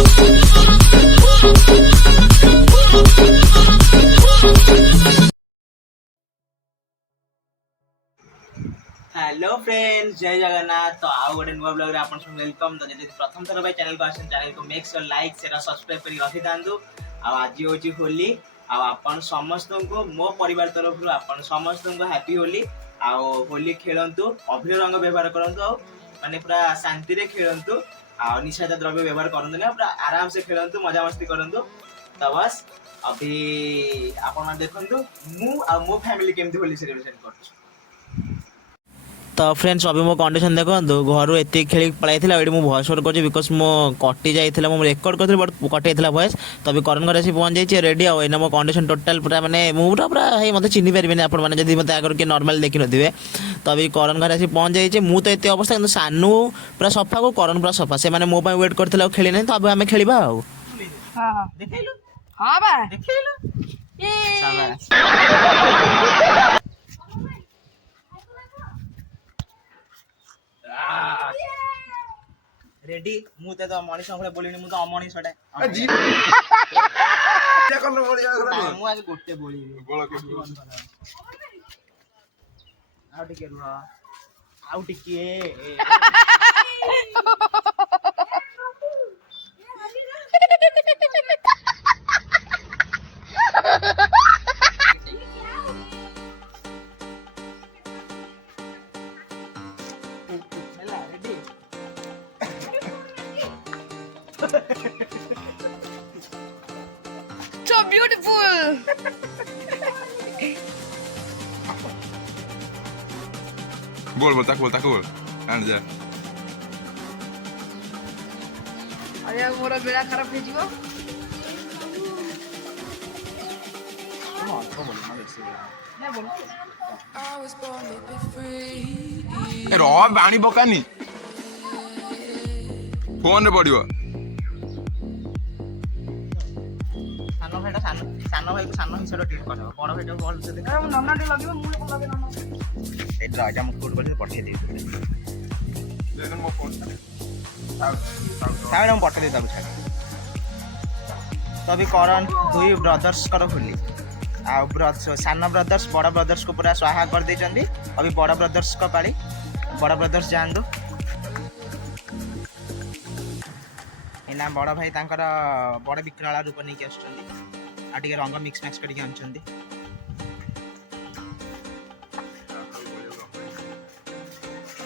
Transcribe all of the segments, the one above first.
Hello friends, जय जगन्नाथ। तो आउ गोटे नुआ ब्लॉग रे आपन सब वेलकम। तो जदि प्रथम थर भाई चैनल को आसन, चैनल को मेक श्योर लाइक शेयर और सब्सक्राइब करी रखि दांतु। आ आज होची होली। आ आपन समस्त को मो परिवार तरफ आपन समस्त को हैप्पी होली। आ होली खेलंतु, अभिर रंग व्यवहार करंतु, माने पूरा शांति रे खेलंतु। आ निषेध द्रव्य व्यवहार करंतु ना, पूरा आराम से खेलंतु, मजा मस्ती करंतु। तो बस अभी आपन देखंतु मु आ मो फैमिली केमती होली सेलिब्रेशन करछु। तो फ्रेंड्स अभी मो कंडीशन देखो घर एत खेल पलैला ये मुझे भॉइस ओवर कर बिकज मो कटि जाइए मुझे रेकर्ड करी बट कटि जाता भॉइस। तो अभी करण घर आसी पहुँच जाइए रेडी आना मो कंडीशन टोटाल पूरा माने मुझे पूरा है मत चिन्ह पारे आप जब मत आगे किए नॉर्मल देखी थे। तो अभी करण घर आसी पहुँच जाइए मुझे तो ये अवस्था कि सानू पूरा सफा को करण पूरा सफा से मो वेट करते खेली ना। तो अब आम खेला रेडी मु तो मनीष भाई बोलिनी मु तो अमनीष मु आगे गोटे बोली आउ टिके रुह आउ टिके So beautiful. बोल तक बोल आन जा। अरे मोर बेड़ा खराब हो जीवो। ए रो पानी पकानी फोन रे पड़ियो। सान भाई को सान हिसाब ट्रीट कर बड़ भाई को भल से देख नन्ना टे लगियो मु को लगे नन्ना एटा आइटा मु कोड कर पठे दे देन मो फोन साइड में पठे दे तब छाड़। तो अभी करण दुई ब्रदर्स कर खुली आ सान ब्रदर्स बड़ ब्रदर्स को पूरा स्वाहा कर देचंदी। अभी बड़ ब्रदर्स को पाली बड़ ब्रदर्स जानदो एना बड़ भाई तांकर बड़ विकराल रूप नहीं आछंदी आ टिके रंग मिक्स मैक्स करके आछंदी।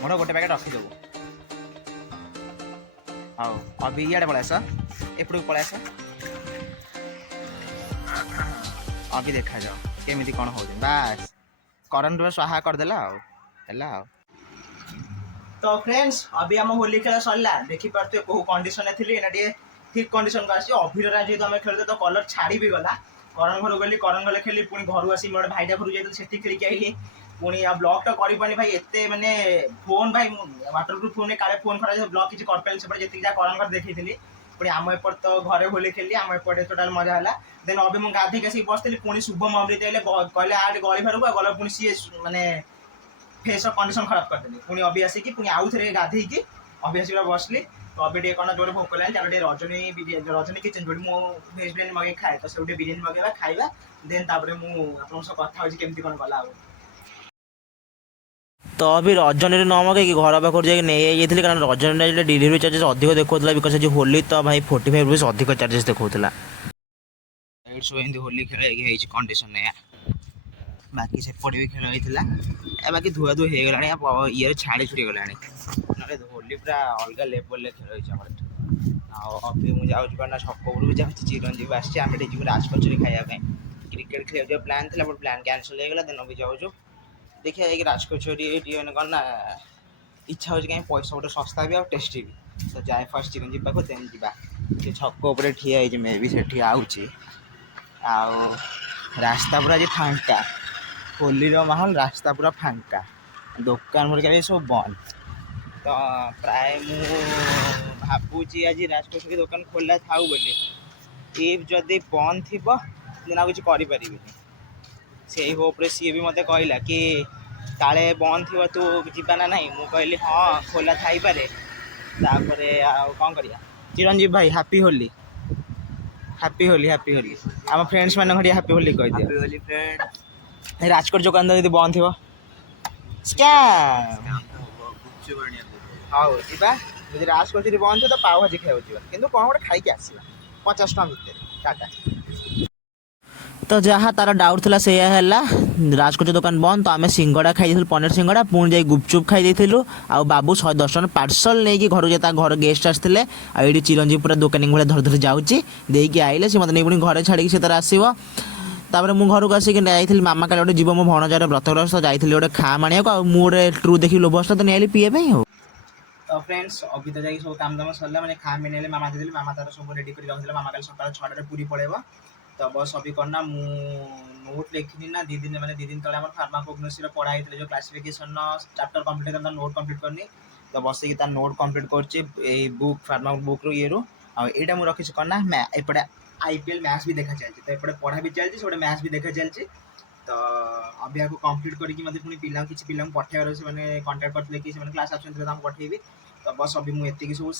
मोर गोटे पैकेट रखी देबो। हां अभी इयाडे पळास एपड़ को पळास अभी देखा जाओ केमिति कोन हो बस करण रो स्वाहा कर देला हैला। तो फ्रेंड्स अभी हम होली खेला सरला देखि परते को कंडीशन थिली एना टे ठीक कंडीशन का आसी अभिर रा जे हम खेलते तो कलर छाड़ी भी गला। करण घर गली करण गले खेली पुनी घर आसी मोर भाईटा घर जाई सेठी खेली के आइली पुनी आ ब्लॉक तो करि पानी भाई एते माने फोन भाई वाटरप्रूफ फोन काले फोन खरा ब्लॉक किछि कर पेल से जेति जा करण घर देखिथिली पुनी आम एपर तो घरे होली खेली आम एपटे टोटाल मजा हला। देन अभी मु गाधी के बसली पुनी शुभम अमृत आइले कहले आ गली भर को गला पुनी सी माने फेस कंडीशन खराब कर देली पुनी अभी आसी कि पुनी आउ थरे गाधी की अभी आसी बसली। तो अभी टे कना जोर भोक लाइन चलो टे रजनी किचन जोड़ी मो वेज बिरियानी मगे खाए तो से बिरियानी मगेबा खाइबा देन तापरे मु आपन सब कथा होची केमती कोन गला। तो अभी रजनी न मगे कि घर पाखर जाके नहीं जाइए कारण रजनी डिलीवरी चार्जेस अधिक देखा बिकज आज होली तो भाई 45 रुपीज अधिक चार्जेस देखा होली खेल कंडीशन बाकी सेपटे भी खेल होता बाकी धुआ धुई हो गला ये छाड़ी छुड़ी गला ना होली पूरा अलग लेवल खेल अभी मुझे जाऊँ छक उपरକୁ जाऊँ चिरंजीवी आसी आम जी राजकचरी खायापी क्रिकेट खेल प्लान थी बट प्लान कैंसल हो गला देन अभी जाऊँ देखिए जाकि राजकचरी मैंने कौन ना इच्छा हो कहीं पैसा गोटे सस्ता भी और टेस्टी भी। तो जाए फर्स्ट चिरंजीवी पाख देन जा छक उपर ठिया मे भी से आऊँगी रास्ता पूरा आज फांका होलीर माहौल रास्ता पूरा फांका दुकान मुर्गा सब बंद। तो प्राय भावुची आज राजकचरी दुकान खोला था इफ जदि बंद थी देन आ कि से होप्रे सी भी मत कहला कि काले बंद थी तू जीवा ना नहीं मु कहली हाँ खोला थाई पारे कौन करिया चिरंजीव भाई हैप्पी होली हैप्पी होली आम फ्रेंड्स मान घड़ी हैप्पी होली कह दियो होली फ्रेंड राजकोट दुकान तो बंद थो स्कैम हाँ जा जी राजकोट जी बंद थो तो पाव भाजी खाई कि कौन गोटे खाई आसवा 50 टଙ୍କା भितर टाटा तो जहाँ तार डाउट था से राजकोट दुकान बंद तो आम सिंगड़ा खाई पनीर सिंगड़ा पुणी जाई गुपचुप खाई आ बाबू 110 टଙ୍କା पार्सल नहीं घर जे घर गेस्ट आसते आईटी चिरंजीव पूरा दुकानी भाई धर धर जाऊँगी देकी आइले सी मतलब नहीं पुणी घरे छाड़ी से तार आसो तापर मु घर को आसिक जाइली मामा काले गोटे जीव मो भणजार व्रतग्रस्त जाइली गोटे खाम आने मुझे ट्रू देखी लोभस्त तो नहीं पीए हो तो फ्रेंड्स अभी तो जाइए सब काम दाम सरला मैंने खा मिले मामा देली मामा तार सब रेडी कर रखी मामा कल सकाल 6 पूरी पड़ेगा तो बस अभी करना मु नोट लिखनी ना 2 दिन मैंने 2 दिन तले फार्माकोग्नोसी पढ़ाई जो classification chapter complete note complete करनी तो बस तार नोट कंप्लीट कर बुक फार्मा बुक ये आईटा मुझे रखी करना एपटे आईपीएल मैच भी देखा चलती तो एपटे पढ़ा भी चलती से मैच भी देखा चलती तो अभी आपको कंप्लीट करके मतलब पुणी पिला किसी पिला पठाइबार से मैंने कांटेक्ट करते कि क्लास आबसेंट थे पठेबी तो बस अभी मुझे सब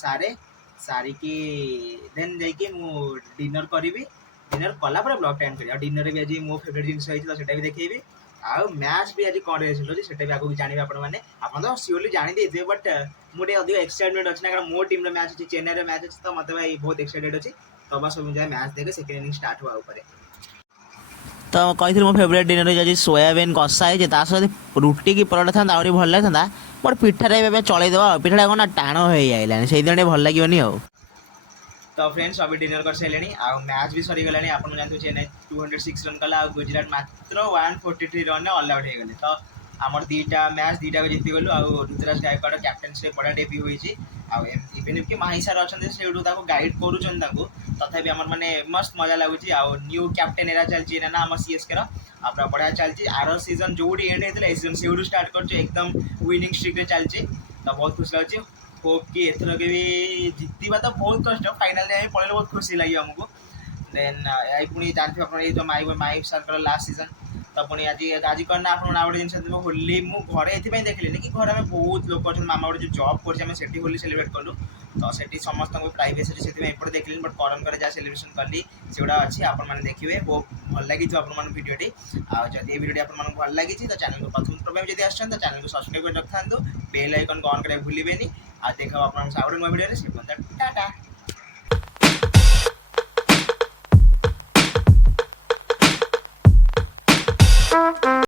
सारिकी देन जाइए डिनर करी डिनर कला ब्लॉग टाइम करी डिनर भी आज मो फेवरेट जिन तो भी देखी आउ मैच भी आज कौन रेजल्ट अच्छे से आगे जानवे आप तो सियोरली जानी दे बट मुझे अधिक एक्साइटमेंट अच्छे ना मो टीम मैच अच्छी चेन्नई मैच अच्छी तो मतलब भाई बहुत एक्साइटेड अच्छी तो बस मुझे मैच देखे सेकेंड इनिंग स्टार्ट हुआ ऊपर तो कही मो फेवरेट डिनर आज सोयाबीन कषा है सहित रुटी की परोटा था भल लगे था मोट पिठारे चलईदेव पिठाटा कौन टाण हो आइलानी से भल लगे तो फ्रेंड्स अभी डिनर कर सारे आ मैच भी सरीगला आप जानते चेन्नई 206 रन कला गुजरात मात्र 143 रन ऑल आउट हो गले तो आमर 2टा मैच 2टा जीति गलु आ ऋतुराज गायकवाड़ कैप्टेनशिप बड़ा डेब्यू होइछि आ इवन कि माही सर अच्छा से गाइड करूँ तथापि आम मैंने मस्त मजा लगुच आ न्यू कैप्टेन एरा चलती ना आम सीएसके पूरा बढ़िया चलती आर सीजन जो एंड होता है सीजन से स्टार्ट कर एकदम विनिंग स्ट्रिक चलती तो बहुत खुशी लगुच होप कि एथर के भी जितवा तो बहुत कष्ट फाइनल में पड़े बहुत खुशी लगे आमको देन पुणी जानते आप जो माई सर्कल लास्ट सीजन तो पुणी आज आज करना आप गोटे जिन होली मुझे ये देखिए कि घर में बहुत लोग अच्छे मामा गोटे जो जॉब कर होली सेलिब्रेट कलु तो से समस्त प्राइवेसी से देखिए बट करम कर जहाँ सेलिब्रेशन कली से गुड़ा अच्छी आप देखिए बहुत भल लगी भिडियोटी आदि भिडियो आप भल लगी तो चैनल को प्रथम जब आसान तो चैनल को सब्सक्राइब कर रखा बेल आइकन को ऑन कर भूलें आ देखा आप नुआ भिडियो से टाटा।